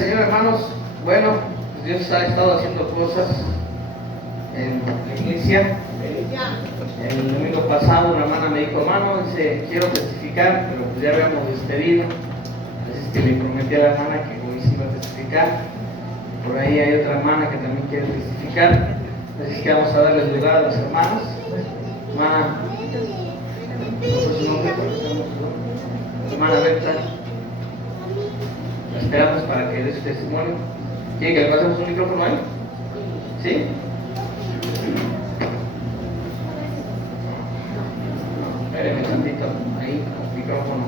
Señor, hermanos. Bueno, pues Dios ha estado haciendo cosas en la iglesia. El domingo pasado una hermana me dijo, hermano, dice, quiero testificar, pero pues ya habíamos despedido. Así es que le prometí a la hermana que hoy sí iba a testificar. Por ahí hay otra hermana que también quiere testificar. Así es que vamos a darles lugar a los hermanos. Hermana, ¿cuál es su nombre? Hermana Berta. La esperamos para que dé su testimonio. ¿Quiere que le pasemos un micrófono ahí? ¿Sí? Espérenme tantito, ahí, con micrófono.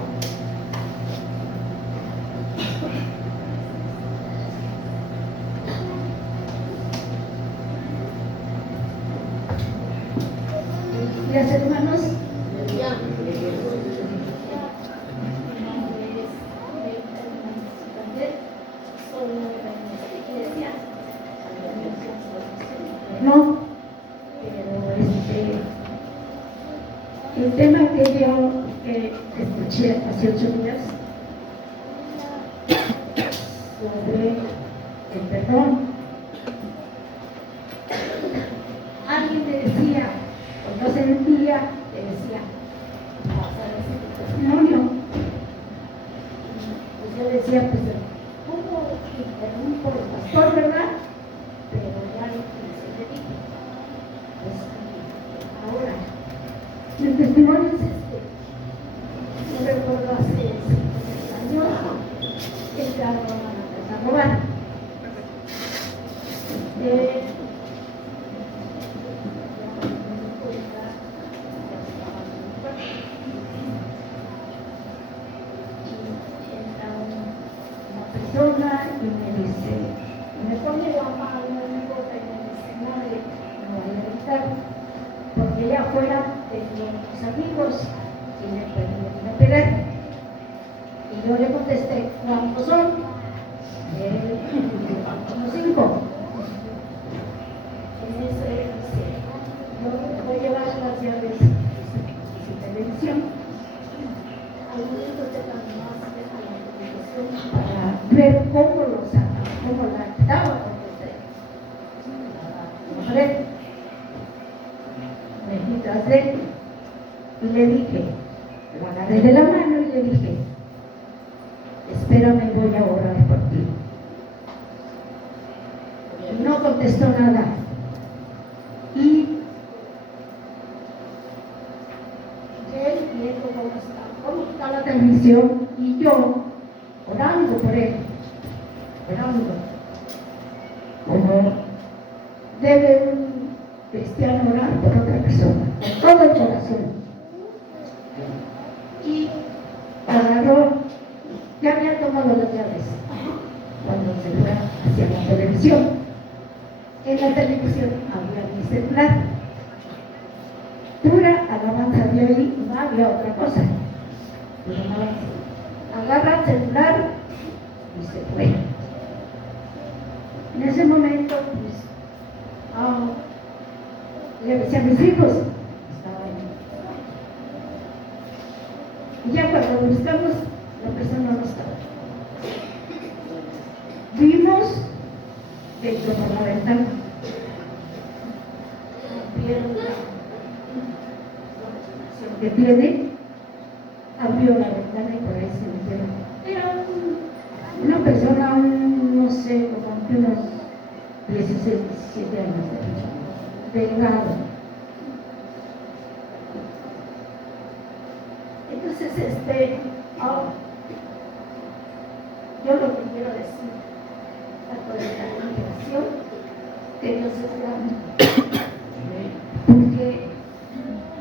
Gracias, hermanos. No, pero el tema que yo escuché hace 8 días sobre el perdón, alguien me decía, cuando se mentía, le decía, ¿sabes tu testimonio? Pues yo decía, pues, ¿cómo interrumpo el pastor, verdad? Pero ya lo que se le dijo. Pues, ahora, mi testimonio es este. Yo recuerdo hace 5 años que entraron a robar. Y me dice, me pone la mano en mi boca y me dice, madre, no voy a gritar, porque allá afuera tengo unos amigos y me pueden pegar. Y yo le contesté, ¿cuántos son? Como 5. Y dice, yo voy a llevar las llaves de su televisión. Algunos de las más dejan la televisión para ver cómo la quitaba por la pared. Me fui tras de él y le dije, lo agarré de la mano y le dije, espérame, voy a orar por ti. Y no contestó nada. Y él viendo cómo está la televisión y yo orando por él, orando, como debe un cristiano orar por otra persona, con todo el corazón. Y agarró, ya había tomado las llaves cuando se fue hacia la televisión. En la televisión había mi celular, pura alabanza de ahí, no había otra cosa, pura alabanza. Agarra el celular y se fue. En ese momento, pues, le decía a mis hijos, estaba ahí. Y ya cuando buscamos, la persona no estaba. Vimos dentro de la ventana. Vieron la que tiene, abrió la ventana y por ahí se metieron. Era una persona, no sé, como unos 16, 17 años delgado. Entonces, yo lo que quiero decir a toda esta congregación, que Dios es grande, porque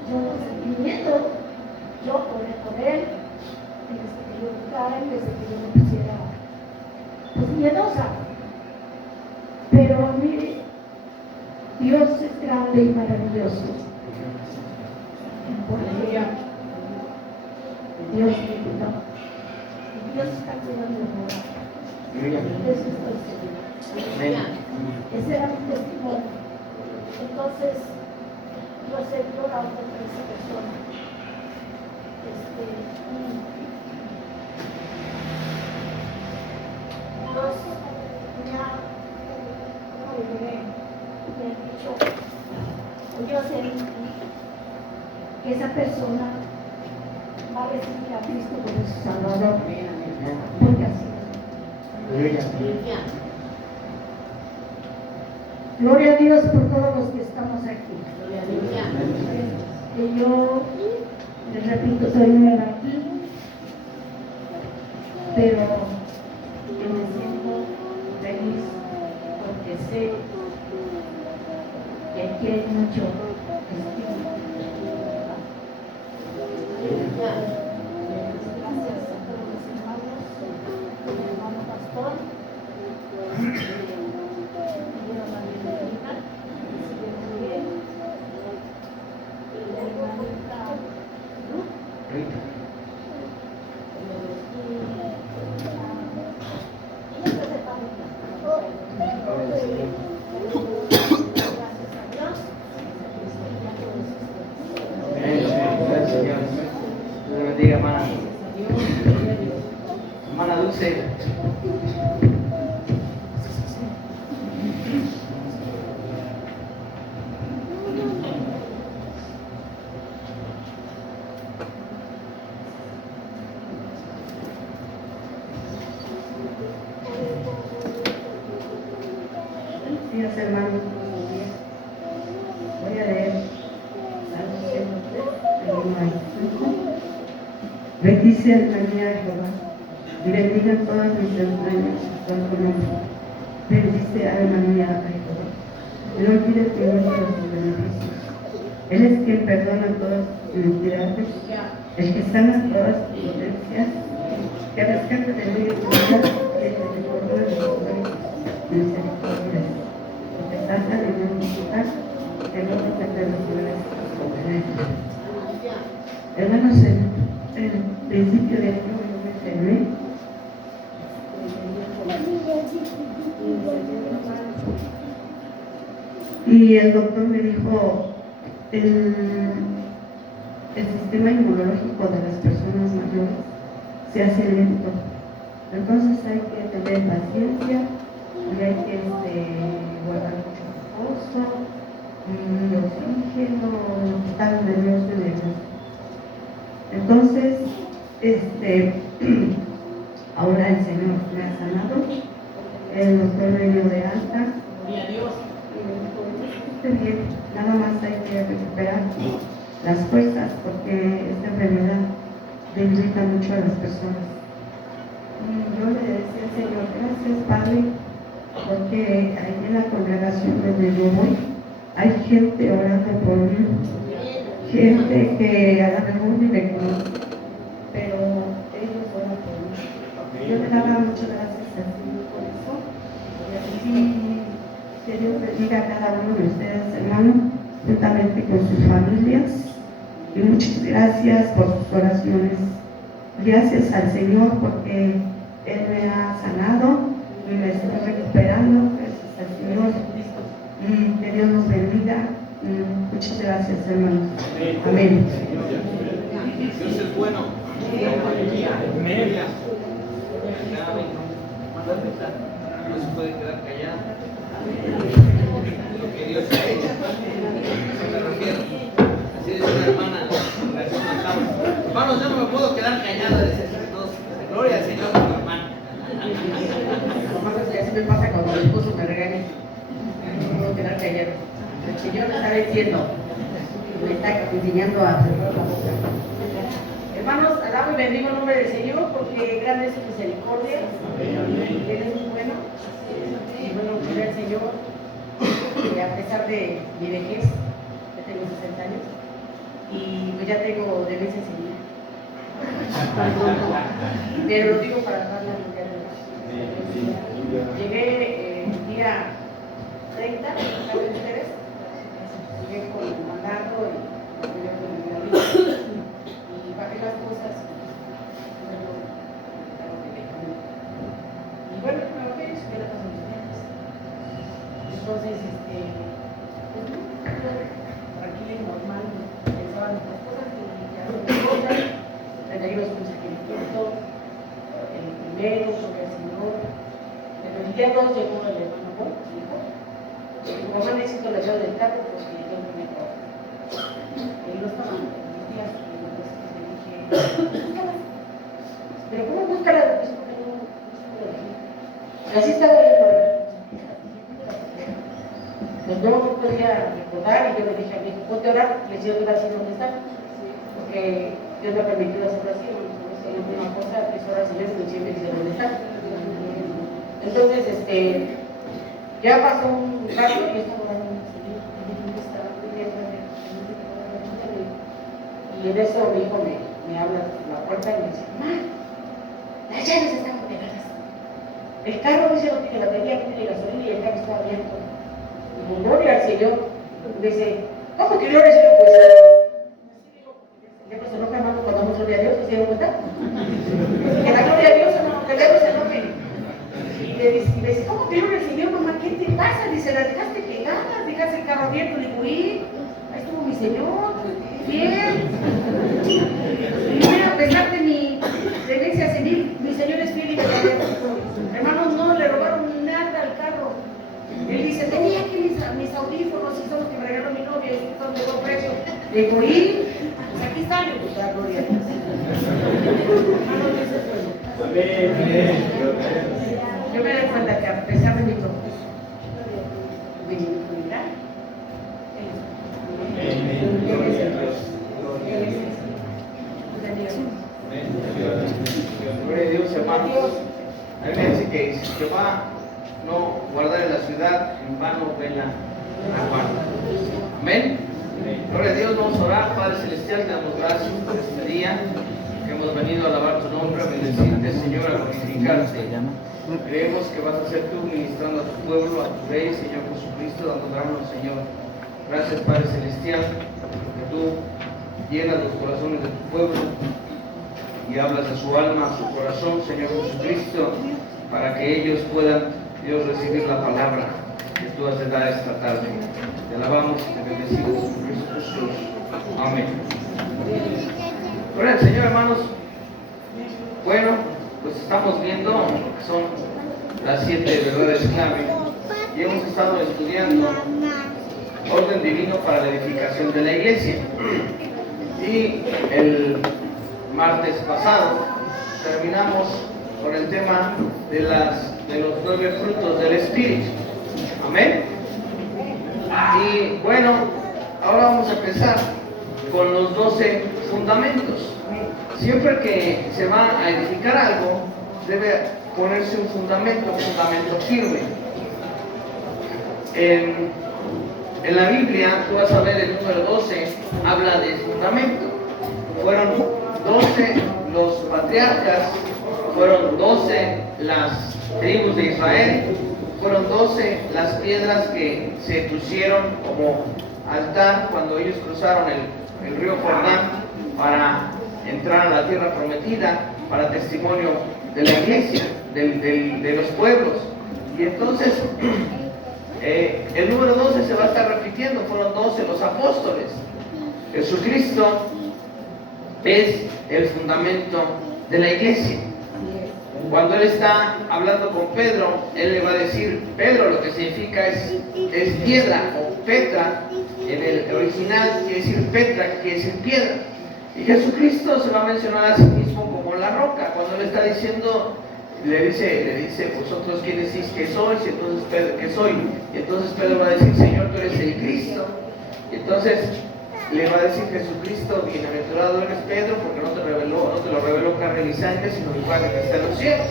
yo sentí miedo, yo oré por él, desde que yo gritara y desde que yo me pusiera pues miedosa. Pero mire, Dios es grande y maravilloso. Porque Dios me cuidó. Y Dios está cuidando de nosotros. Eso estoy segura. Ese era mi testimonio. Entonces, yo acepto la otra por esa persona. Dios hacer que esa persona va a recibir a Cristo como su Salvador. Porque así es. Gloria a Dios por todos los que estamos aquí. Y yo, les repito, soy nueva aquí, pero yo me siento feliz porque sé que aquí hay mucho espíritu. Gracias a todos los hermanos, mi hermano pastor, dieron la bienvenida, recibieron bien, y la hermanita Ruth. Hermana Dulce. Días, hermanos, buenos días. Voy a leer Salmo 103, del 1 al 5. Bendice alma mía Jehová, y bendiga todas mis entrañas su santo nombre. Bendice alma mía a Jehová, y no olvides de nuestros beneficios. Él es quien perdona todas tus iniquidades, el que sana todas tus dolencias, que rescata del medio de tu vida y el que te corona de tus misericordias. Salta de una música que no te permitirás sostener. Hermanos, en el principio de año yo me enfermé y el doctor me dijo el sistema inmunológico de las personas mayores se hace lento, entonces hay que tener paciencia y hay que guardar mucho reposo y oxígeno, estar nervioso y nervioso. Entonces, ahora el Señor me ha sanado, el doctor me dio de alta y me dijo, esté bien, nada más hay que recuperar las fuerzas porque esta enfermedad debilita mucho a las personas. Y yo le decía al Señor, gracias Padre, porque ahí en la congregación donde yo voy hay gente orando por mí, gente que a lo mejor ni me conoce, pero ellos oran por mí. Yo le daba muchas gracias al Señor por eso, y que Dios bendiga a cada uno de ustedes, hermanos, juntamente con sus familias, y muchas gracias por sus oraciones. Gracias al Señor porque Él me ha sanado y me estoy recuperando, gracias al Señor, y que Dios nos bendiga. Muchas gracias, hermanos. Amén. Dios es bueno. Amén. No se puede quedar callado. Lo que Dios ha hecho. Me refiero. Así dice una hermana. Hermanos, yo no me puedo quedar callado. Gloria al Señor por mi hermano. Así me pasa cuando mi esposo me regaña. No puedo quedar callado. El Señor me está diciendo, me está enseñando a cerrar la boca. Hermanos, alabo y bendigo el nombre del Señor porque grande es su misericordia. Él es muy bueno. Y bueno, gloria al Señor. A pesar de mi vejez, ya tengo 60 años y pues ya tengo demencia senil. Pero lo digo para dar la gloria a Dios. Llegué el día 30, ¿saben ustedes? Llegué con el mandato y llegué con el marido y bajé las cosas y bueno, me bajé y subí a la casa de mis clientes. Entonces, pues tranquila y normal, pensaba en otras cosas y ya no me cosas, le leí los consejeritos, el primero, sobre el Señor, pero el día 2 llegó el hermano Bob, dijo, tu mamá necesito la llave del carro porque yo no me acuerdo. Pero ¿cómo busca la religión? Así estaba yo. Pues no podía recordar y yo le dije a mi hijo, ponte a orar, le decía, yo así dónde está, porque Dios me ha permitido hacerlo así, no sé, una cosa, 3 horas y yo siempre dice dónde está. Entonces, ya pasó un rato y yo estaba orando, y en eso mi hijo me habla a la puerta y me dice, mamá, las llaves están pegadas. El carro dice no tiene batería, no tiene gasolina y el carro está abierto. Y gloria al Señor. Me dice, ¿cómo que gloria al Señor? Pues se enoja, hermano, cuando damos gloria a Dios, ¿se dieron cuenta? Que la gloria a Dios, hermano, que luego se enoje. Y me dice, ¿cómo que gloria al Señor, mamá? ¿Qué te pasa? Dice, las dejaste pegadas, dejaste el carro abierto. Le digo, ahí estuvo mi Señor, fiel. Y voy a pesar de mi iglesia civil, mi Señor es fiel y verdadero. Hermanos, no le robaron nada al carro. Él dice, tenía aquí mis audífonos y son los que me regaló mi novia y son de buen precio. Le digo, pues aquí están, y pues da gloria a Dios. Yo me doy cuenta que a pesar de mi propuesta, de mi dignidad, Gloria a Dios, hermanos. A mí me dice que si Jehová no guardar en la ciudad, en vano vela aguarda. Amén. Gloria a Dios, vamos a orar. Padre Celestial, te damos gracias por este día que hemos venido a alabar tu nombre, a bendecirte, Señor, a glorificarte. Creemos que vas a ser tú ministrando a tu pueblo, a tu Rey, Señor Jesucristo, dando gracias, Señor. Gracias, Padre Celestial, porque tú llenas los corazones de tu pueblo y hablas a su alma, a su corazón, Señor Jesucristo, para que ellos puedan, Dios, recibir la palabra que tú has de dar esta tarde. Te alabamos y te bendecimos en Cristo Jesús. Amén. Gloria al Señor, hermanos. Bueno, pues estamos viendo que son las 7 verdades clave y hemos estado estudiando orden divino para la edificación de la iglesia. Y el martes pasado terminamos con el tema de los 9 frutos del Espíritu. Amén. Y bueno, ahora vamos a empezar con los 12 fundamentos. Siempre que se va a edificar algo, debe ponerse un fundamento firme. En la Biblia, tú vas a ver el número 12, habla de fundamento. Fueron 12 los patriarcas, fueron 12 las tribus de Israel, fueron 12 las piedras que se pusieron como altar cuando ellos cruzaron el río Jordán para entrar a la tierra prometida, para testimonio de la iglesia, de los pueblos. Y entonces el número 12 se va a estar repitiendo, fueron 12 los apóstoles. Jesucristo es el fundamento de la iglesia. Cuando él está hablando con Pedro, él le va a decir, Pedro, lo que significa es piedra o Petra. En el original quiere decir Petra, que quiere decir piedra. Y Jesucristo se va a mencionar a sí mismo como la roca. Cuando él está diciendo, le dice, vosotros quién decís que sois, y entonces Pedro, que soy. Y entonces Pedro va a decir, Señor, tú eres el Cristo. Y entonces le va a decir Jesucristo, bienaventurado eres Pedro, porque no te lo reveló carne ni sangre, sino mi Padre que está en los cielos.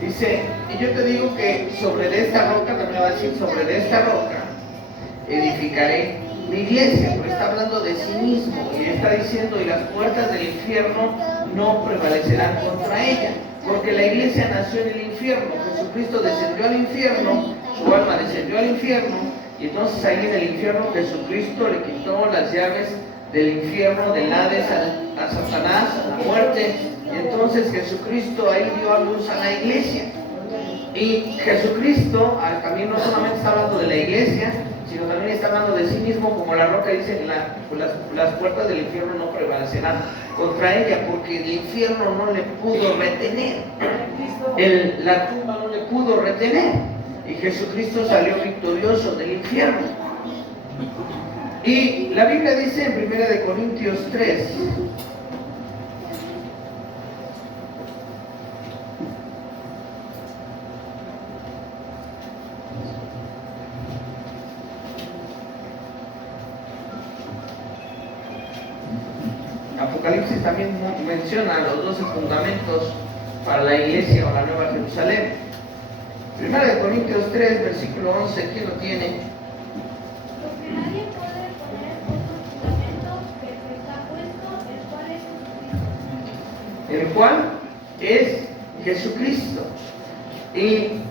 Dice, y yo te digo que sobre de esta roca, también va a decir, sobre de esta roca edificaré mi iglesia, porque está hablando de sí mismo, y está diciendo, y las puertas del infierno no prevalecerán contra ella, porque la iglesia nació en el infierno. Jesucristo descendió al infierno, su alma descendió al infierno, y entonces ahí en el infierno Jesucristo le quitó las llaves del infierno, del Hades, a Satanás, a la muerte, y entonces Jesucristo ahí dio a luz a la iglesia. Y Jesucristo también no solamente está hablando de la iglesia, sino también está hablando de sí mismo, como la roca dice, las puertas del infierno no prevalecerán contra ella, porque el infierno no le pudo retener, la tumba no le pudo retener, y Jesucristo salió victorioso del infierno. Y la Biblia dice en 1 Corintios 3, Apocalipsis también menciona los 12 fundamentos para la iglesia o la Nueva Jerusalén. Primera de Corintios 3, versículo 11, ¿quién lo tiene? Porque nadie puede poner otro fundamento que el que está puesto, el cual es Jesucristo. El cual es Jesucristo. Y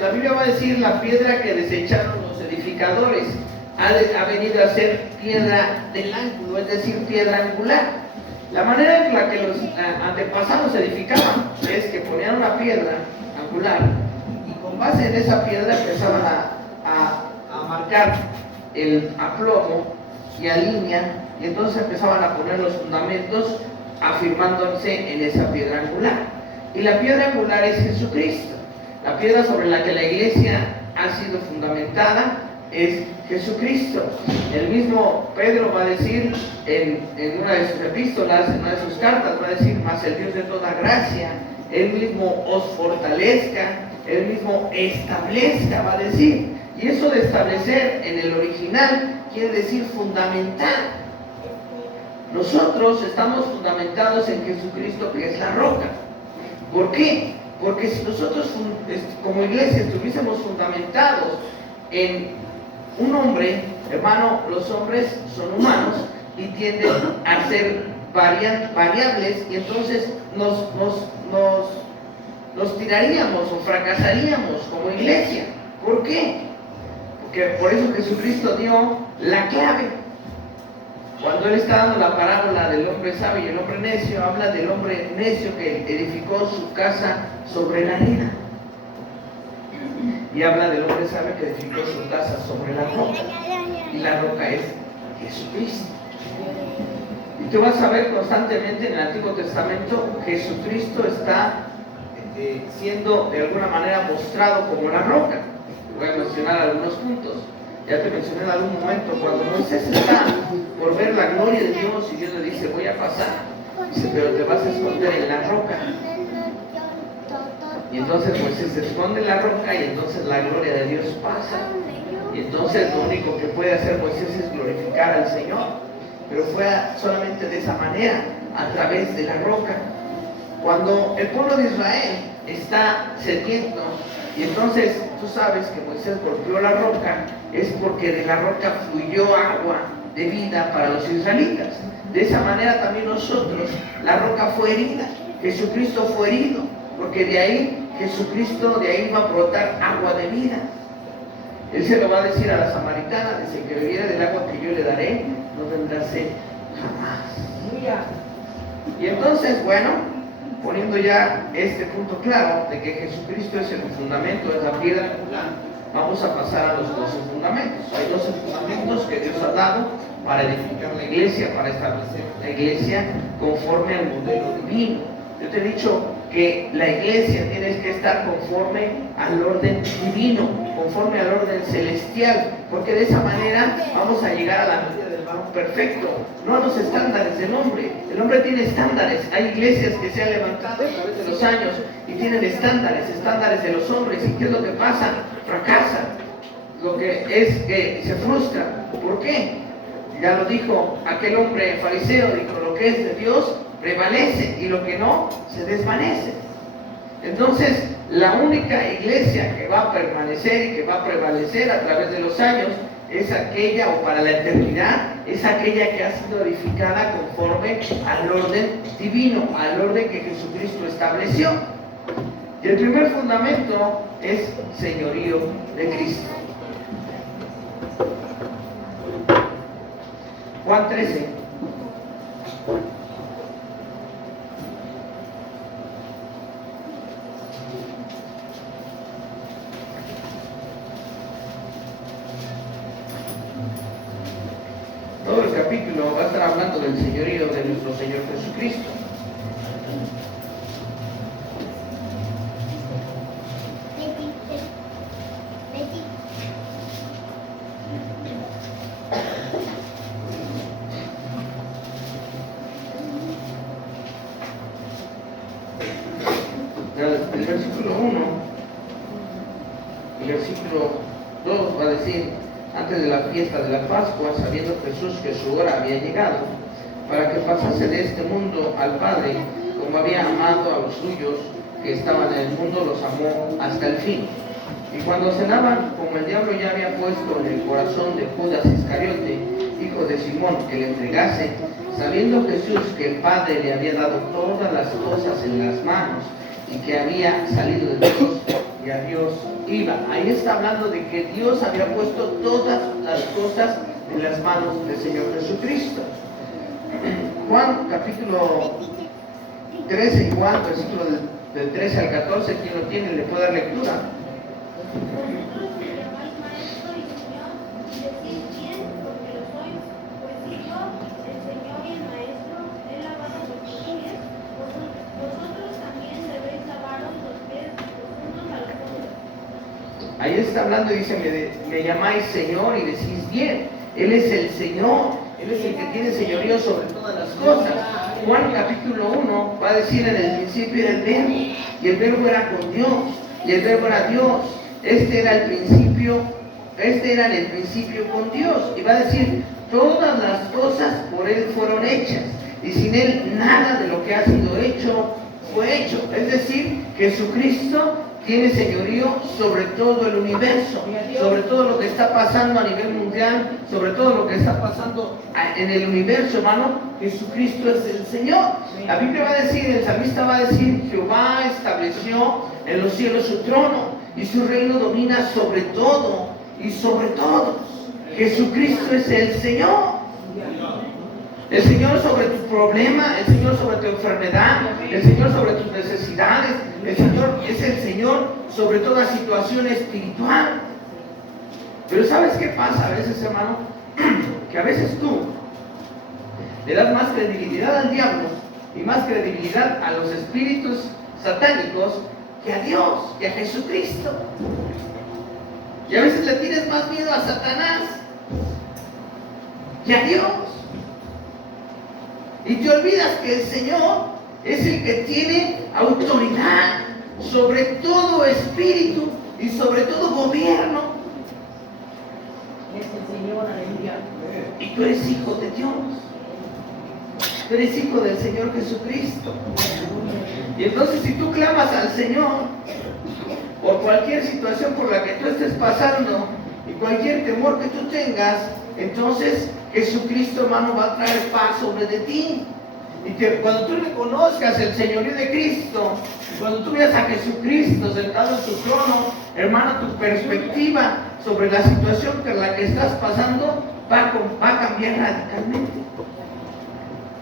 la Biblia va a decir la piedra que desecharon los edificadores ha venido a ser piedra del ángulo, es decir, piedra angular. La manera en la que los antepasados edificaban es que ponían una piedra angular y con base en esa piedra empezaban a marcar el aplomo y a línea, y entonces empezaban a poner los fundamentos afirmándose en esa piedra angular. Y la piedra angular es Jesucristo. La piedra sobre la que la iglesia ha sido fundamentada es Jesucristo. El mismo Pedro va a decir en una de sus epístolas, en una de sus cartas, va a decir: mas el Dios de toda gracia, Él mismo os fortalezca, Él mismo establezca, va a decir. Y eso de establecer en el original quiere decir fundamentar. Nosotros estamos fundamentados en Jesucristo, que es la roca. ¿Por qué? Porque si nosotros como iglesia estuviésemos fundamentados en un hombre, hermano, los hombres son humanos y tienden a ser variables, y entonces nos tiraríamos o fracasaríamos como iglesia. ¿Por qué? Porque por eso Jesucristo dio la clave. Cuando Él está dando la parábola del hombre sabio y el hombre necio, habla del hombre necio que edificó su casa sobre la arena. Y habla del hombre sabio que edificó su casa sobre la roca. Y la roca es Jesucristo. Y tú vas a ver constantemente en el Antiguo Testamento, Jesucristo está siendo de alguna manera mostrado como la roca. Voy a mencionar algunos puntos. Ya te mencioné en algún momento, cuando Moisés está por ver la gloria de Dios y Dios le dice: voy a pasar. Dice: pero te vas a esconder en la roca. Y entonces Moisés se esconde en la roca y entonces la gloria de Dios pasa. Y entonces lo único que puede hacer Moisés es glorificar al Señor. Pero fue solamente de esa manera, a través de la roca. Cuando el pueblo de Israel está sediento, y entonces tú sabes que Moisés golpeó la roca, es porque de la roca fluyó agua de vida para los israelitas. De esa manera también nosotros, la roca fue herida, Jesucristo fue herido, porque de ahí Jesucristo, de ahí va a brotar agua de vida. Él se lo va a decir a la samaritana: desde que bebiera del agua que yo le daré, no tendrá sed jamás. Y entonces, bueno, poniendo ya este punto claro de que Jesucristo es el fundamento, es la piedra angular, vamos a pasar a los 12 fundamentos. Hay 12 fundamentos que Dios ha dado para edificar la iglesia, para establecer la iglesia conforme al modelo divino. Yo te he dicho que la iglesia tiene que estar conforme al orden divino, conforme al orden celestial, porque de esa manera vamos a llegar a la medida del varón perfecto, no a los estándares del hombre. El hombre tiene estándares. Hay iglesias que se han levantado a través de los años y tienen estándares de los hombres. ¿Y qué es lo que pasa? Fracasan. Lo que es que se frustran. ¿Por qué? Ya lo dijo aquel hombre fariseo, dijo: lo que es de Dios prevalece y lo que no se desvanece. Entonces, la única iglesia que va a permanecer y que va a prevalecer a través de los años es aquella, o para la eternidad, es aquella que ha sido edificada conforme al orden divino, al orden que Jesucristo estableció. Y el primer fundamento es señorío de Cristo. Juan 13. Todo el capítulo va a estar hablando del señorío de nuestro Señor Jesucristo. El versículo 1 y versículo 2 va a decir: antes de la fiesta de la Pascua, sabiendo Jesús que su hora había llegado, para que pasase de este mundo al Padre, como había amado a los suyos que estaban en el mundo, los amó hasta el fin. Y cuando cenaban, como el diablo ya había puesto en el corazón de Judas Iscariote, hijo de Simón, que le entregase, sabiendo Jesús que el Padre le había dado todas las cosas en las manos y que había salido de Dios y a Dios iba. Ahí está hablando de que Dios había puesto todas las cosas en las manos del Señor Jesucristo. Juan capítulo 13, igual, versículo del 13 al 14, quien lo tiene le puede dar lectura. Vosotros me llamáis maestro y Señor, y decís bien, porque lo sois, pues si yo, el Señor y el Maestro, he lavado vuestros pies, vosotros también debéis lavaros los pies los unos a los otros. Ahí está hablando y dice, me llamáis Señor y decís bien. Él es el Señor, Él es el que tiene señorío sobre todas las cosas. Juan capítulo 1 va a decir, en el principio era el Verbo, y el Verbo era con Dios, y el Verbo era Dios. Este era en el principio con Dios. Y va a decir, todas las cosas por Él fueron hechas, y sin Él nada de lo que ha sido hecho fue hecho. Es decir, Jesucristo tiene señorío sobre todo el universo, sobre todo lo que está pasando a nivel mundial, sobre todo lo que está pasando en el universo, hermano. Jesucristo es el Señor. La Biblia va a decir, el salmista va a decir, Jehová estableció en los cielos su trono y su reino domina sobre todo y sobre todos. Jesucristo es el Señor. El Señor sobre tu problema, el Señor sobre tu enfermedad, el Señor sobre tus necesidades. El Señor es el Señor sobre toda situación espiritual. Pero ¿sabes qué pasa a veces, hermano? Que a veces tú le das más credibilidad al diablo y más credibilidad a los espíritus satánicos que a Dios, que a Jesucristo. Y a veces le tienes más miedo a Satanás que a Dios. Y te olvidas que el Señor es el que tiene autoridad sobre todo espíritu y sobre todo gobierno. Es el Señor, aleluya. Y tú eres hijo de Dios. Tú eres hijo del Señor Jesucristo. Y entonces si tú clamas al Señor por cualquier situación por la que tú estés pasando y cualquier temor que tú tengas, entonces Jesucristo, hermano, va a traer paz sobre de ti. Y cuando tú reconozcas el señorío de Cristo, cuando tú veas a Jesucristo sentado en su trono, hermano, tu perspectiva sobre la situación por la que estás pasando va a cambiar radicalmente.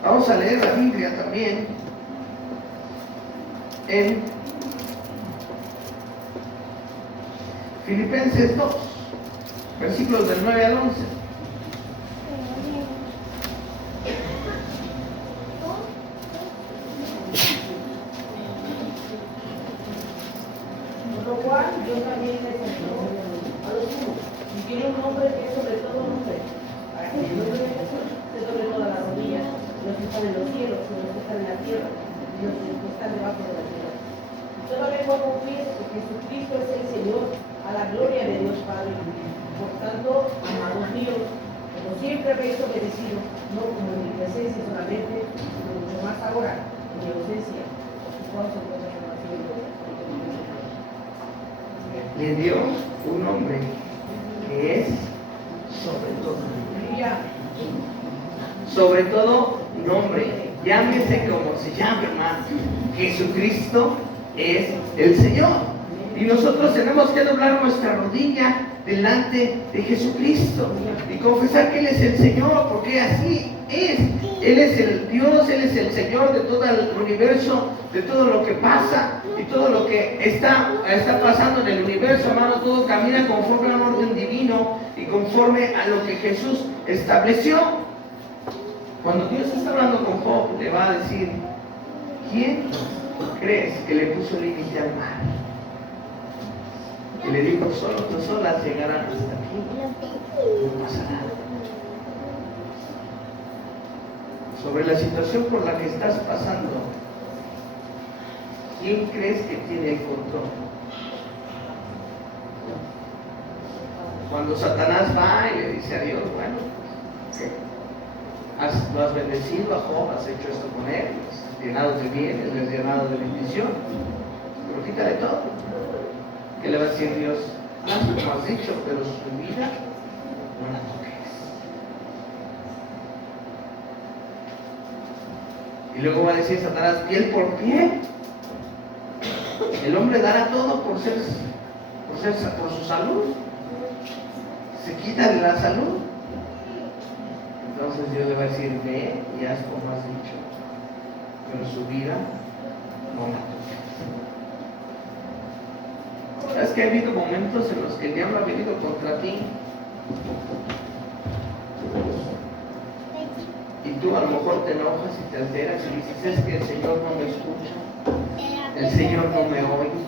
Vamos a leer la Biblia también en Filipenses 2, versículos del 9 al 11. Por lo cual yo también les animo a los sumos, y tiene un nombre que es sobre todo nombre, para que el nombre de Jesús se doble todas las rodillas, los que están en los cielos, y los que están en la tierra, y los que están debajo de la tierra. Toda lengua confiese que Jesucristo es el Señor, a la gloria de Dios Padre. Por tanto, amados míos, como siempre habéis obedecido, no como en mi presencia solamente, sino mucho más ahora, en mi ausencia, ocupaos en cosas que no hacen. Le dio un nombre que es sobre todo. Sobre todo nombre. Llámese como se llame, hermano. Jesucristo es el Señor. Y nosotros tenemos que doblar nuestra rodilla delante de Jesucristo y confesar que Él es el Señor, porque así es. Él es el Dios, Él es el Señor de todo el universo, de todo lo que pasa y todo lo que está pasando en el universo, hermano. Todo camina conforme a un orden divino y conforme a lo que Jesús estableció. Cuando Dios está hablando con Job, le va a decir, ¿quién crees que le puso límite al mar? Y le dijo, solo tus olas llegarán hasta aquí, no pasa nada. Sobre la situación por la que estás pasando, ¿quién crees que tiene el control? Cuando Satanás va y le dice a Dios, bueno, Lo has bendecido a Job, has hecho esto con él, llenado de bienes, les has llenado de bendición. Pero quítale todo. ¿Qué le va a decir Dios? Haz como has dicho, pero su vida no la toques. Y luego va a decir Satanás, piel por piel. El hombre dará todo por su salud. Se quita de la salud. Entonces Dios le va a decir, ve y haz como has dicho, pero su vida no la toques. ¿Sabes que ha habido momentos en los que el diablo ha venido contra ti? Y tú a lo mejor te enojas y te alteras y dices, es que el Señor no me escucha, el Señor no me oye.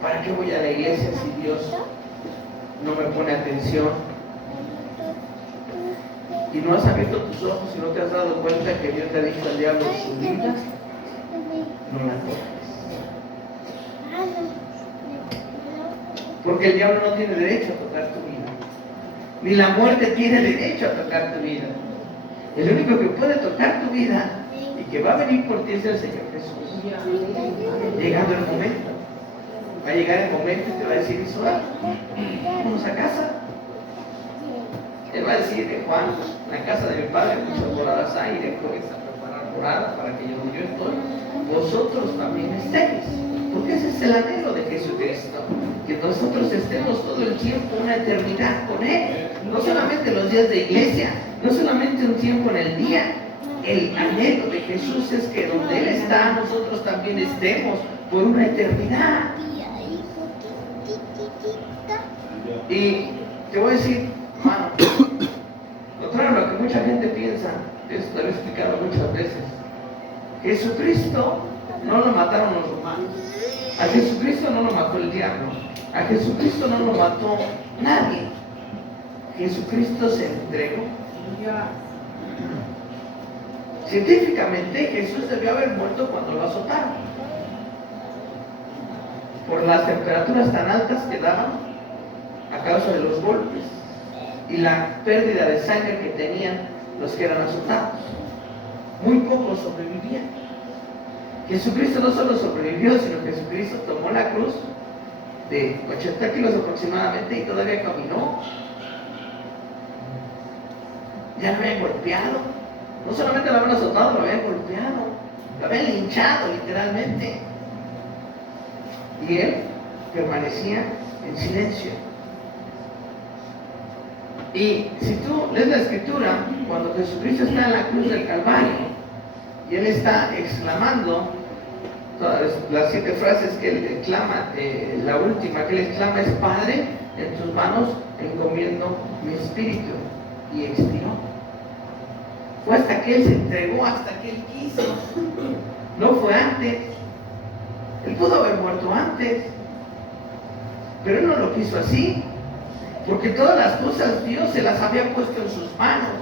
¿Para qué voy a la iglesia si Dios no me pone atención? Y no has abierto tus ojos y no te has dado cuenta que Dios te ha dicho al diablo, su vida no la toques. Porque el diablo no tiene derecho a tocar tu vida. Ni la muerte tiene derecho a tocar tu vida. El único que puede tocar tu vida y que va a venir por ti es el Señor Jesús. Llegando el momento. Va a llegar el momento y te va a decir, Isua, vamos a casa. Él va a decir de Juan, en la casa de mi padre muchas moradas hay, y después a preparar moradas para que donde yo estoy, vosotros también estéis. Porque ese es el anhelo de Jesucristo, que nosotros estemos todo el tiempo una eternidad con Él. No solamente los días de iglesia, no solamente un tiempo en el día. El anhelo de Jesús es que donde Él está, nosotros también estemos por una eternidad. Y te voy a decir, hermano, contrario a lo que mucha gente piensa, esto lo he explicado muchas veces, Jesucristo no lo mataron los romanos, a Jesucristo no lo mató el diablo, a Jesucristo no lo mató nadie. Jesucristo se entregó. Científicamente Jesús debió haber muerto cuando lo azotaron, por las temperaturas tan altas que daban a causa de los golpes y la pérdida de sangre que tenían los que eran azotados. Muy pocos sobrevivían. Jesucristo no solo sobrevivió, sino que Jesucristo tomó la cruz de 80 kilos aproximadamente y todavía caminó. Ya lo habían golpeado. No solamente lo habían azotado, lo habían golpeado, lo habían linchado literalmente. Y él permanecía en silencio. Y si tú lees la escritura, cuando Jesucristo está en la cruz del Calvario y Él está exclamando todas las 7 frases que Él exclama, la última que Él exclama es: Padre, en tus manos encomiendo mi espíritu. Y expiró. Fue hasta que Él se entregó, hasta que Él quiso. No fue antes. Él pudo haber muerto antes, pero Él no lo quiso así. Porque todas las cosas Dios se las había puesto en sus manos.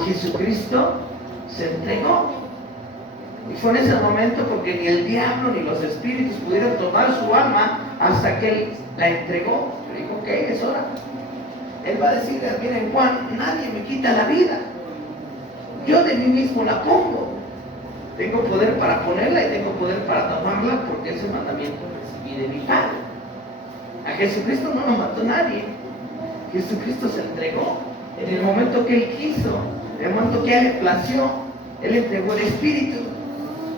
Y Jesucristo se entregó. Y fue en ese momento porque ni el diablo ni los espíritus pudieron tomar su alma hasta que Él la entregó. Le dijo, ok, es hora. Él va a decir, miren Juan, nadie me quita la vida. Yo de mí mismo la pongo. Tengo poder para ponerla y tengo poder para tomarla porque ese mandamiento recibí de mi Padre. A Jesucristo no lo mató nadie. Jesucristo se entregó en el momento que Él quiso, en el momento que a Él le plació. Él entregó el Espíritu.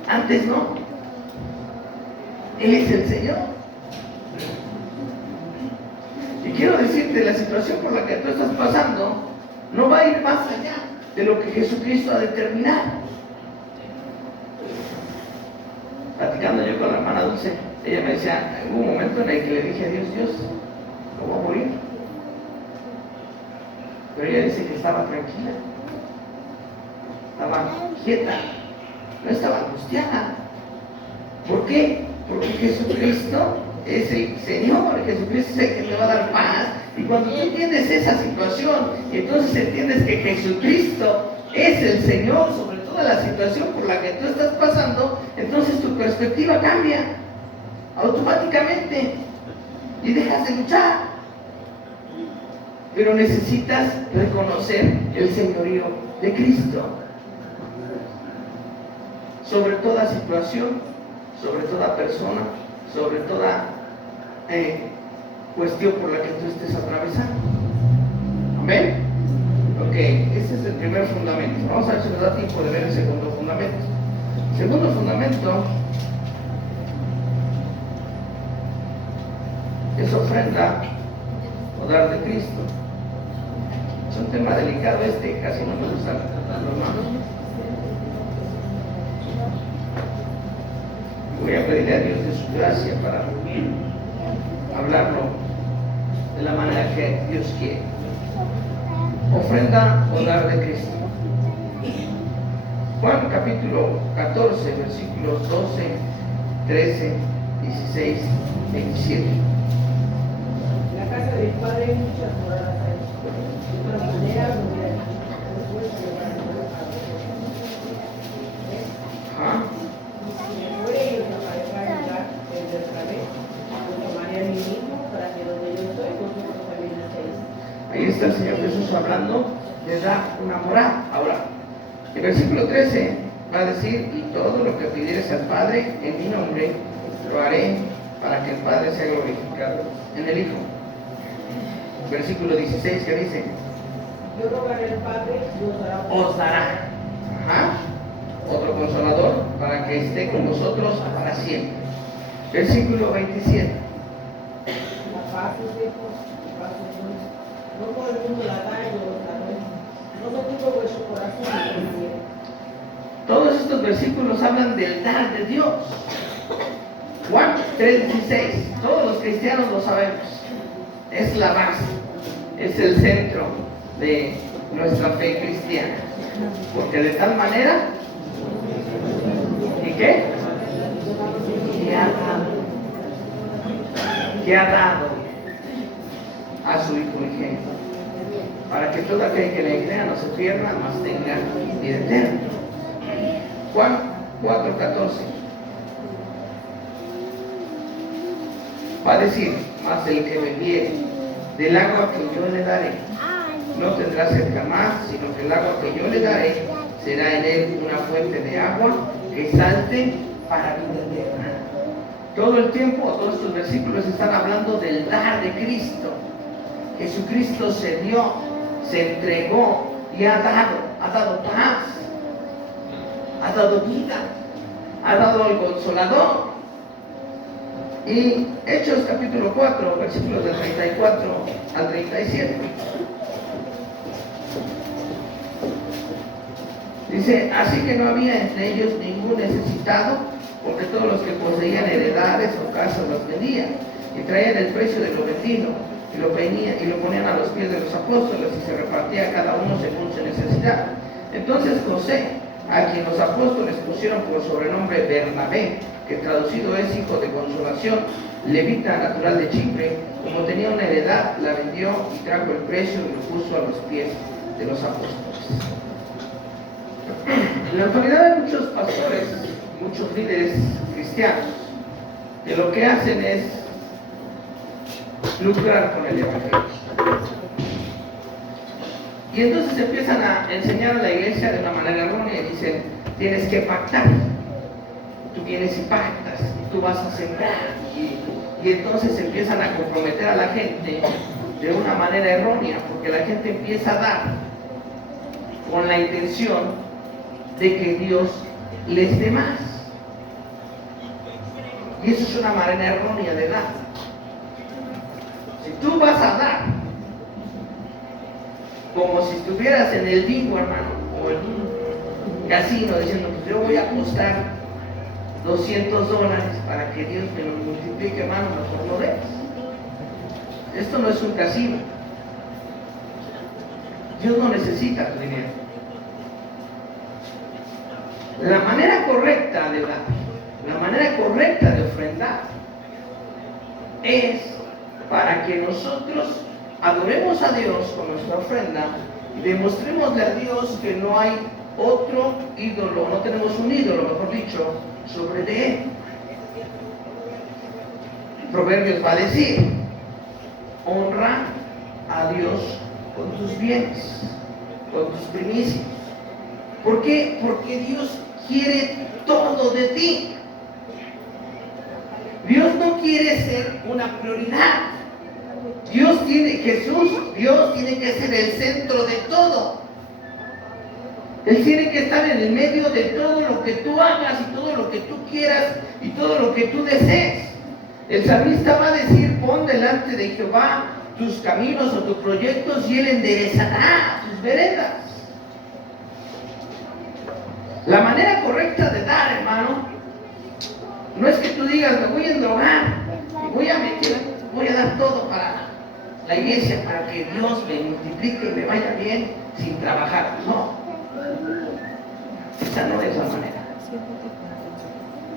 Antes no. Él es el Señor. Y quiero decirte, la situación por la que tú estás pasando no va a ir más allá de lo que Jesucristo ha determinado. Platicando yo con la hermana Dulce, ella me decía, hubo un momento en el que le dije a Dios, ¿cómo voy a morir? Pero ella dice que estaba tranquila, estaba quieta, no estaba angustiada. ¿Por qué? Porque Jesucristo es el Señor, Jesucristo es el que te va a dar paz. Y cuando tú entiendes esa situación, entonces entiendes que Jesucristo es el Señor sobre toda la situación por la que tú estás pasando, entonces tu perspectiva cambia automáticamente y dejas de luchar. pero necesitas reconocer el señorío de Cristo sobre toda situación, sobre toda persona, sobre toda cuestión por la que tú estés atravesando. Amén. Ok, ese es el primer fundamento. Vamos a ver si nos da tiempo de ver el segundo fundamento. El segundo fundamento es ofrenda o dar de Cristo. Es un tema delicado casi no me gusta tratarlo, hermano. Voy a pedirle a Dios de su gracia para hablarlo de la manera que Dios quiere. Ofrenda o dar de Cristo. Juan capítulo 14, versículos 12, 13, 16, 27. En la casa del Padre hay muchas moradas ahí. De otra manera, no hubiera dicho, después de llevar Ajá. si me fuere y os aparezca el lugar de otra vez, lo tomaré a mí mismo para que donde yo estoy, vosotros también estéis. Ahí está el Señor Jesús hablando de dar una morada. Ahora, el versículo 13 va a decir: y todo lo que pidieres al Padre en mi nombre, lo haré para que el Padre sea glorificado en el Hijo. Versículo 16 que dice: Yo rogaré al Padre y os dará, ajá, otro consolador para que esté con vosotros para siempre. Versículo 27. la paz es hijos, la paz es Dios. No todo el mundo la da y yo os la doy. No se turbe vuestro corazón ni el cielo. Todos estos versículos hablan del dar de Dios. Juan 3:16, todos los cristianos lo sabemos. Es la base, es el centro de nuestra fe cristiana. Porque de tal manera, ¿y qué? Que ha dado a su Hijo unigénito, para que todo aquel que le crea no se pierda, mas tenga vida eterna. Juan 4:14 va a decir: mas el que bebiere del agua que yo le daré no tendrá sed jamás, sino que el agua que yo le daré será en él una fuente de agua que salte para vida eterna. Todo el tiempo, todos estos versículos están hablando del dar de Cristo. Jesucristo se dio, se entregó y ha dado paz, ha dado vida, ha dado al Consolador. Y Hechos capítulo 4, versículos del 34 al 37. Dice: así que no había entre ellos ningún necesitado, porque todos los que poseían heredades o casas las vendían y traían el precio de lo vendido y lo ponían a los pies de los apóstoles, y se repartía cada uno según su necesidad. Entonces José, a quien los apóstoles pusieron por sobrenombre Bernabé, que traducido es hijo de consolación, levita natural de Chipre, como tenía una heredad, la vendió y trajo el precio y lo puso a los pies de los apóstoles. En la actualidad hay muchos pastores, muchos líderes cristianos, que lo que hacen es lucrar con el evangelio. Y entonces empiezan a enseñar a la iglesia de una manera errónea y dicen: tienes que pactar. Tú vienes y pactas, y tú vas a sembrar. Y entonces empiezan a comprometer a la gente de una manera errónea, porque la gente empieza a dar con la intención de que Dios les dé más. Y eso es una manera errónea de dar. Si tú vas a dar como si estuvieras en el bingo, hermano, o en un casino, diciendo: pues yo voy a apostar $200 para que Dios me lo multiplique, hermano, mejor no des. Esto no es un casino. Dios no necesita tu dinero. La manera correcta de dar, la manera correcta de ofrendar, es para que nosotros adoremos a Dios con nuestra ofrenda y demostrémosle a Dios que no hay otro ídolo, no tenemos un ídolo, mejor dicho, sobre de Él. Proverbios va a decir: honra a Dios con tus bienes, con tus primicias. ¿Por qué? Porque Dios quiere todo de ti. Dios no quiere ser una prioridad. Dios tiene que ser el centro de todo. Él tiene que estar en el medio de todo lo que tú hagas y todo lo que tú quieras y todo lo que tú desees. El salmista va a decir: pon delante de Jehová tus caminos o tus proyectos y Él enderezará tus veredas. La manera correcta de dar, hermano, no es que tú digas: me voy a endrogar y voy a dar todo para la iglesia para que Dios me multiplique y me vaya bien sin trabajar. No, esa no es la manera.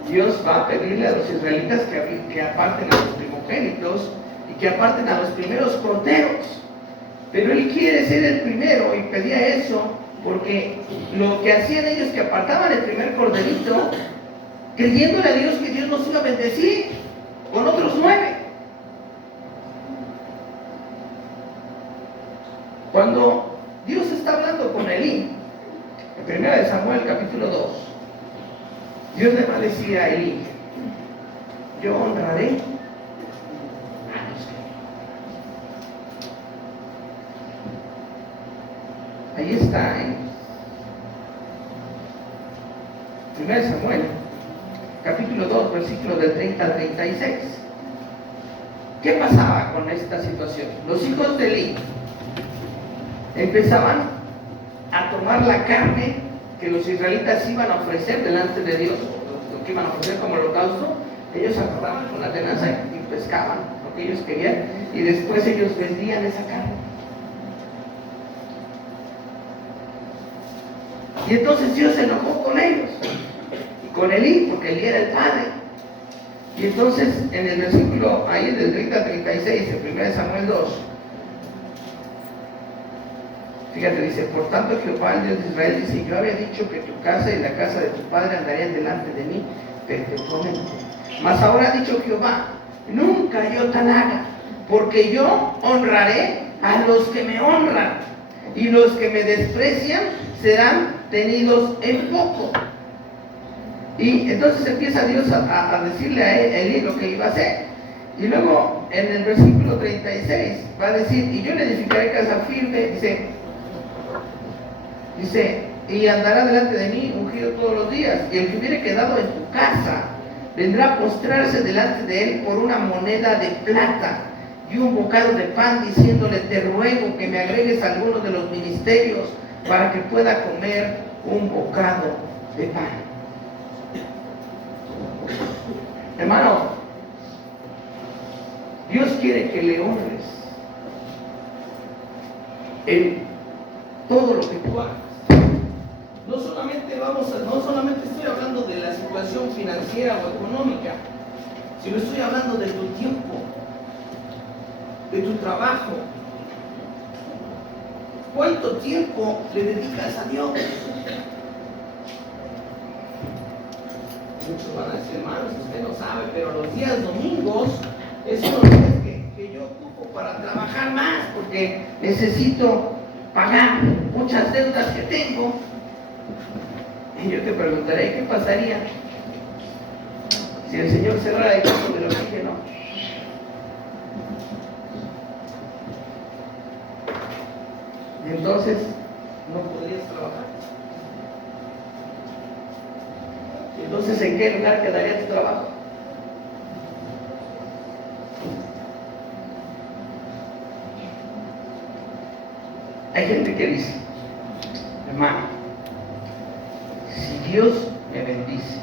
Dios va a pedirle a los israelitas que aparten a los primogénitos y que aparten a los primeros corderos. Pero Él quiere ser el primero y pedía eso porque lo que hacían ellos, que apartaban el primer corderito, creyéndole a Dios que Dios nos iba a bendecir con otros 9. Cuando Dios está hablando con Elí, en 1 Samuel capítulo 2, Dios le va a decir a Elí: yo honraré a los que... Ahí está en 1 Samuel capítulo 2, versículos del 30 al 36. ¿Qué pasaba con esta situación? Los hijos de Elí empezaban a tomar la carne que los israelitas iban a ofrecer delante de Dios, lo que iban a ofrecer como holocausto. Ellos agarraban con la tenaza y pescaban lo que ellos querían, y después ellos vendían esa carne. Y entonces Dios se enojó con ellos y con Elí, porque Elí era el padre. Y entonces en el versículo ahí del 30 al 36 en 1 Samuel 2, fíjate, dice: por tanto Jehová, el Dios de Israel, dice: yo había dicho que tu casa y la casa de tu padre andarían delante de mí perpetuamente. Mas ahora ha dicho Jehová: nunca yo tal haga, porque yo honraré a los que me honran, y los que me desprecian serán tenidos en poco. Y entonces empieza Dios a decirle a Elí lo que iba a hacer. Y luego en el versículo 36 va a decir: y yo le edificaré casa firme, dice, y andará delante de mí ungido todos los días, y el que hubiere quedado en tu casa vendrá a postrarse delante de él por una moneda de plata y un bocado de pan, diciéndole: te ruego que me agregues algunos de los ministerios para que pueda comer un bocado de pan. Hermano, Dios quiere que le honres en todo lo que tú hagas. No solamente estoy hablando de la situación financiera o económica, sino estoy hablando de tu tiempo, de tu trabajo. ¿Cuánto tiempo le dedicas a Dios? Muchos van a decir: hermanos, usted no sabe, pero los días domingos es uno de los días que yo ocupo para trabajar más, porque necesito pagar muchas deudas que tengo. Y yo te preguntaré: ¿qué pasaría si el Señor cerrara el campo del oxígeno? Y entonces no podrías trabajar. Y entonces, ¿en qué lugar quedaría tu trabajo? Hay gente que dice: hermano, si Dios me bendice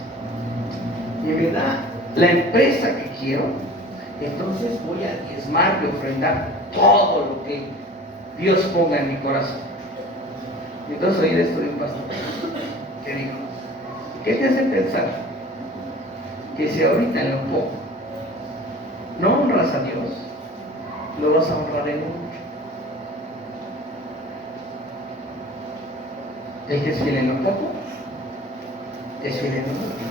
y me da la empresa que quiero, entonces voy a diezmar y ofrendar todo lo que Dios ponga en mi corazón. Y entonces oí esto de un pastor que dijo: ¿qué te hace pensar que si ahorita en lo poco no honras a Dios, lo vas a honrar en lo mucho? El que es fiel en lo poco es fiel en lo mucho.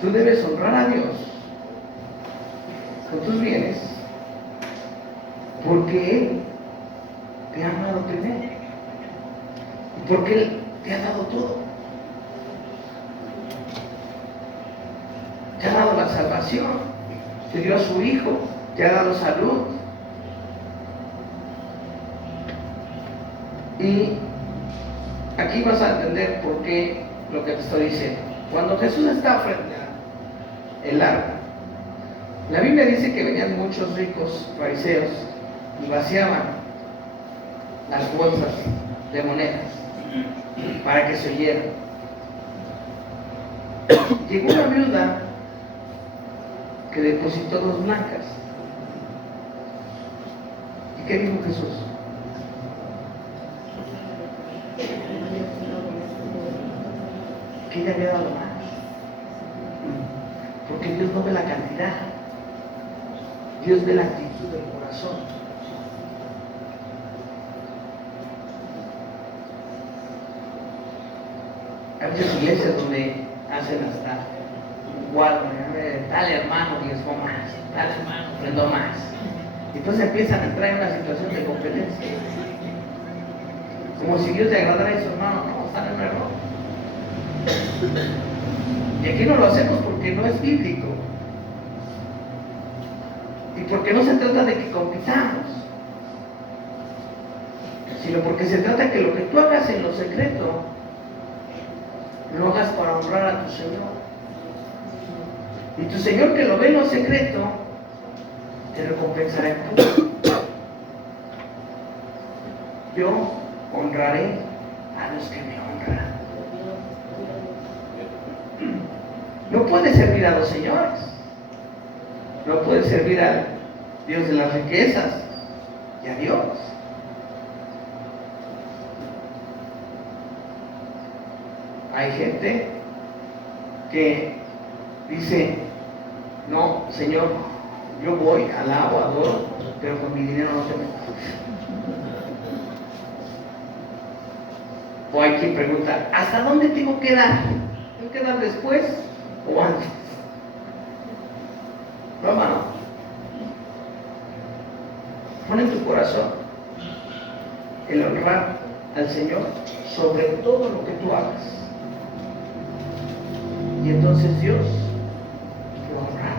Tú debes honrar a Dios con tus bienes, Porque Él te ha amado primero. Y porque Él te ha dado todo. Te ha dado la salvación. Te dio a su Hijo. Te ha dado salud. Y aquí vas a entender por qué lo que te estoy diciendo. Cuando Jesús está frente al arca, la Biblia dice que venían muchos ricos fariseos y vaciaban las bolsas de monedas para que se oyeran. Llegó una viuda que depositó 2 blancas. ¿Y qué dijo Jesús? Que ella había dado más. Porque Dios no ve la cantidad. Dios ve la actitud del corazón. Hay muchas iglesias donde hacen hasta igual, tal hermano diezmó más, tal hermano ofrendó más. Y entonces empiezan a entrar en una situación de competencia. Como si Dios le agradara a su hermano, no, están en un error. Y aquí no lo hacemos porque no es bíblico. Y porque no se trata de que compitamos, sino porque se trata que lo que tú hagas en lo secreto, lo hagas para honrar a tu Señor. Y tu Señor, que lo ve en lo secreto, te recompensará en público. Yo honraré a los que me honran. No puedes servir a 2 señores. No puedes servir al Dios de las riquezas y a Dios. Hay gente que dice, no, Señor, yo voy, alabo, adoro, pero con mi dinero no te metas. O hay quien pregunta, ¿hasta dónde tengo que dar? ¿Tengo que dar después o antes? No, hermano. Pon en tu corazón el honrar al Señor sobre todo lo que tú hagas. Y entonces Dios te va a honrar.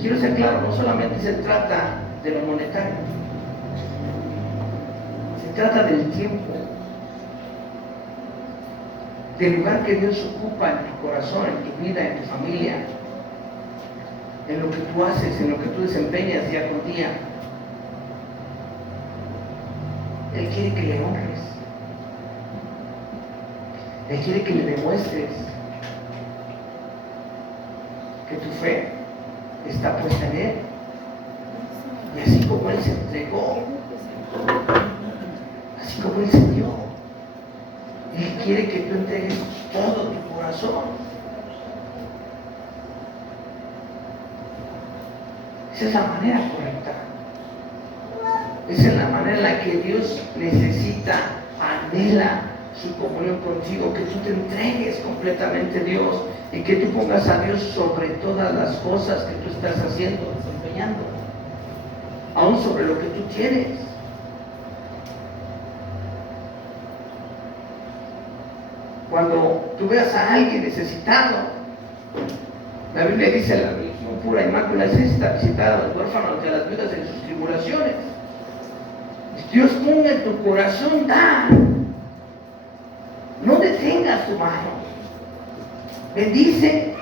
Quiero ser claro, no solamente se trata de lo monetario, se trata del tiempo, del lugar que Dios ocupa en tu corazón, en tu vida, en tu familia, en lo que tú haces, en lo que tú desempeñas día con día. Él quiere que le honres. Él quiere que le demuestres que tu fe está puesta en Él. Y así como Él se entregó, así como Él se dio, Él quiere que tú entregues todo tu corazón. Esa es la manera correcta. Esa es la manera en la que Dios necesita, anhela su comunión contigo, que tú te entregues completamente a Dios y que tú pongas a Dios sobre todas las cosas que tú estás haciendo, desempeñando, aún sobre lo que tú tienes. Cuando tú veas a alguien necesitado, la Biblia dice, la religión pura y mácula es esta, visitar a los huérfanos y a las viudas en sus tribulaciones. Dios ponga en tu corazón dar. No detengas tu mano. Bendice.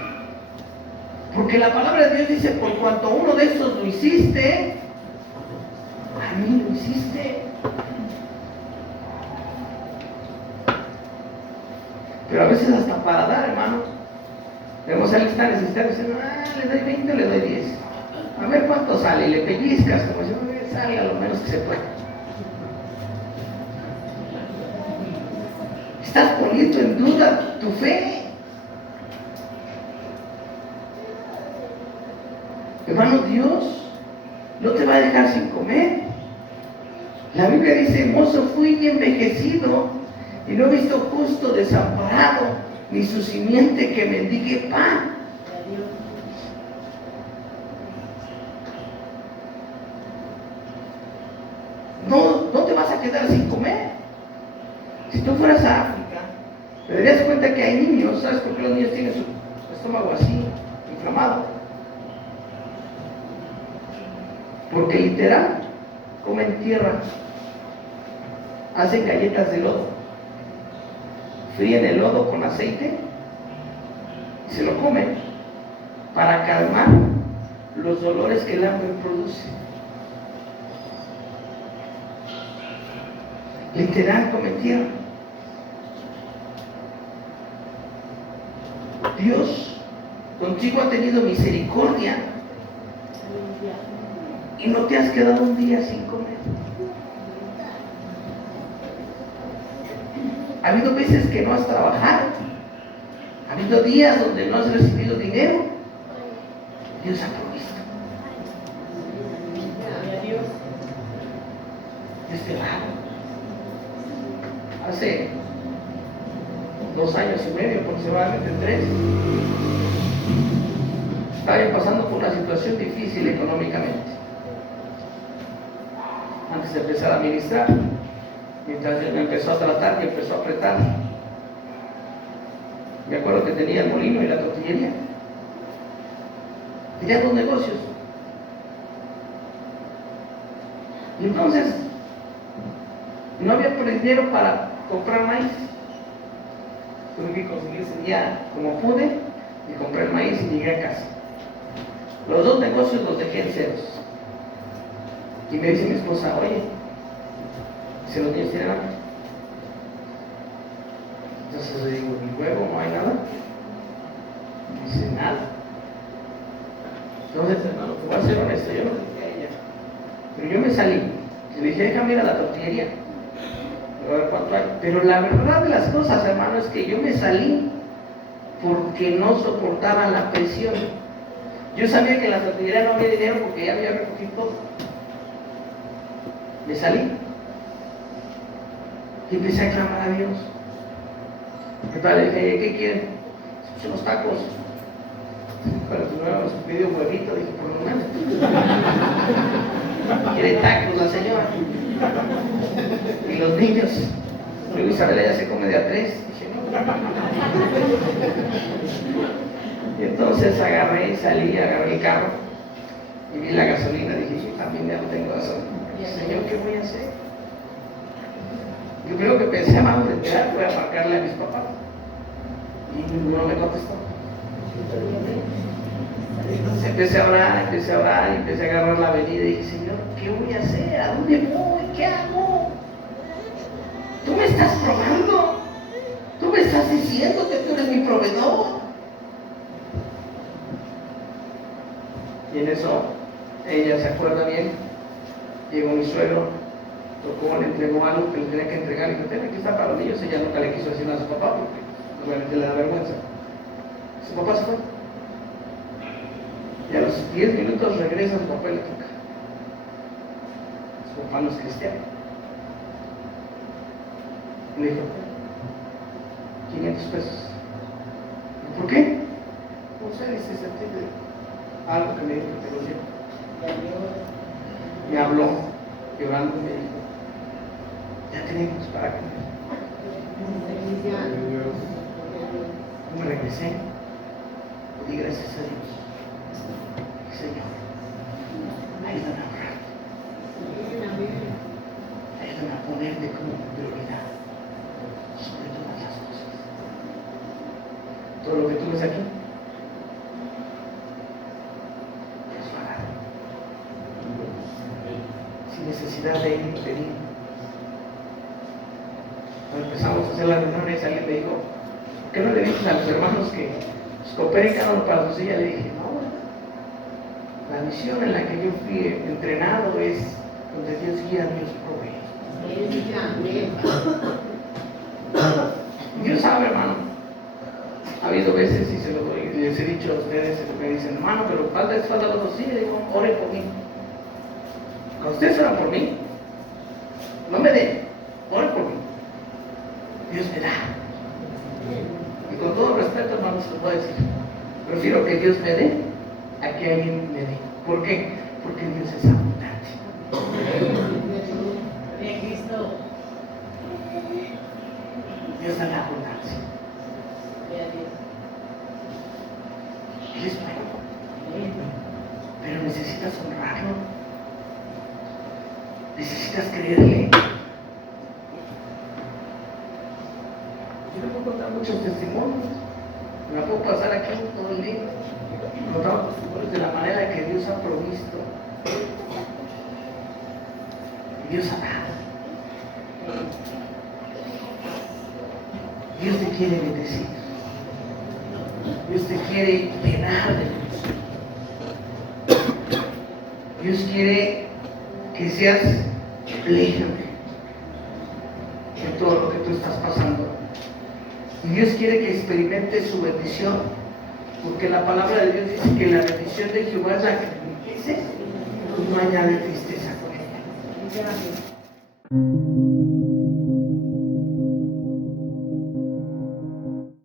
Porque la palabra de Dios dice, por cuanto uno de estos lo hiciste, a mí lo hiciste. Pero a veces hasta para dar, hermano, vemos a alguien que está necesitado y dicen, le doy 20, le doy 10. A ver cuánto sale, y le pellizcas, como si no sale a lo menos que se pueda. Estás poniendo en duda tu fe. Hermano, Dios no te va a dejar sin comer. La Biblia dice, mozo fui y envejecido, y no he visto justo desamparado, ni su simiente que mendigue pan. no te vas a quedar sin comer. Si tú fueras a África, te darías cuenta que hay niños. ¿Sabes por qué los niños tienen su estómago así, inflamado? Porque literal comen tierra, hacen galletas de lodo, fríen el lodo con aceite y se lo comen para calmar los dolores que el hambre produce. Literal comen tierra. Dios contigo ha tenido misericordia y no te has quedado un día sin comer. Ha habido veces que no has trabajado, ha habido días donde no has recibido dinero. Dios ha provisto. Dios te va. Hace 2 años y medio, aproximadamente 3, estaba yo pasando por una situación difícil económicamente. Antes de empezar a ministrar, mientras Dios me empezó a tratar y empezó a apretar, me acuerdo que tenía el molino y la tortillería. Tenía 2 negocios. Y entonces no había dinero para comprar maíz. Tuve que conseguir ese día como pude y compré el maíz y llegué a casa. Los 2 negocios los dejé en ceros. Y me dice mi esposa, oye, si los niños tienen hambre. Entonces le digo, ¿y luego no hay nada? Me dice, nada. Entonces, hermano, te voy a ser honesto, yo no le dije a ella. Pero yo me salí. Y le dije, déjame ir a la tortillería. A ver cuánto hay. Pero la verdad de las cosas, hermano, es que yo me salí porque no soportaba la presión. Yo sabía que en la tortillería no había dinero porque ya había recogido todo. Me salí y empecé a clamar a Dios. Mi padre le dije, ¿qué quieren? Son los tacos. Para tu nueva nos pidió un huevito, dije, por lo menos. Quiere tacos la señora. Y los niños. Luego Isabela ya se come de a 3. Dije, no. Y entonces agarré y salí, agarré el carro y vi la gasolina. Dije, yo también ya no tengo gasolina. Señor, ¿qué voy a hacer? Yo creo que pensé, vamos a esperar, voy a marcarle a mis papás. Y ninguno me contestó. Entonces empecé a orar y empecé a agarrar la avenida y dije, Señor, ¿qué voy a hacer? ¿A dónde voy? ¿Qué hago? Tú me estás probando. Tú me estás diciendo que tú eres mi proveedor. Y en eso, ella se acuerda bien. Llegó mi suegro, tocó, le entregó algo que le tenía que entregar. Y dijo, aquí está para los niños. Ella nunca le quiso decir nada a su papá porque obviamente le da vergüenza. Su papá se fue. Y a los 10 minutos regresa, su papá y le toca. Su papá no es cristiano. Le dijo, 500 pesos. ¿Por qué? No sé, dice, sentí algo que me dijo que te lo llevo. Me habló, llorando, y me dijo, ya tenemos para comer. Yo me regresé, y di gracias a Dios. Señor, ayúdame a orar. Ayúdame a ponerte como prioridad sobre todas las cosas. Todo lo que tú ves aquí, Dios va a dar. Sin necesidad de ir y pedir. Cuando empezamos a hacer las reuniones, alguien me dijo, ¿por qué no le dices a los hermanos que cooperen cada uno para su silla? Le dije, no. La misión en la que yo fui entrenado es donde Dios guía, Dios provee. Dios sabe, hermano. Ha habido veces, y se lo doy, les he dicho a ustedes, me dicen, hermano, pero falta los dos. Sí, le digo, oren por mí. Cuando ustedes oran por mí, no me den, oren por mí. Dios me da. Y con todo respeto, hermano, se lo voy a decir. Prefiero que Dios me dé a que alguien me dé. ¿Por qué? Porque Dios es abundante. Dios da la abundancia. Él es bueno. Pero necesitas honrarlo. Necesitas creerle. Yo le puedo contar muchos testimonios. Me la puedo pasar aquí todo el día. Contamos testimonios de la manera que Dios ha provisto. Y Dios ha dado. Dios te quiere bendecir. Dios te quiere llenar de luz. Dios quiere que seas libre de todo lo que tú estás pasando. Y Dios quiere que experimentes su bendición, porque la palabra de Dios dice que la bendición de Jehová es la que enriquece y no añade tristeza con ella.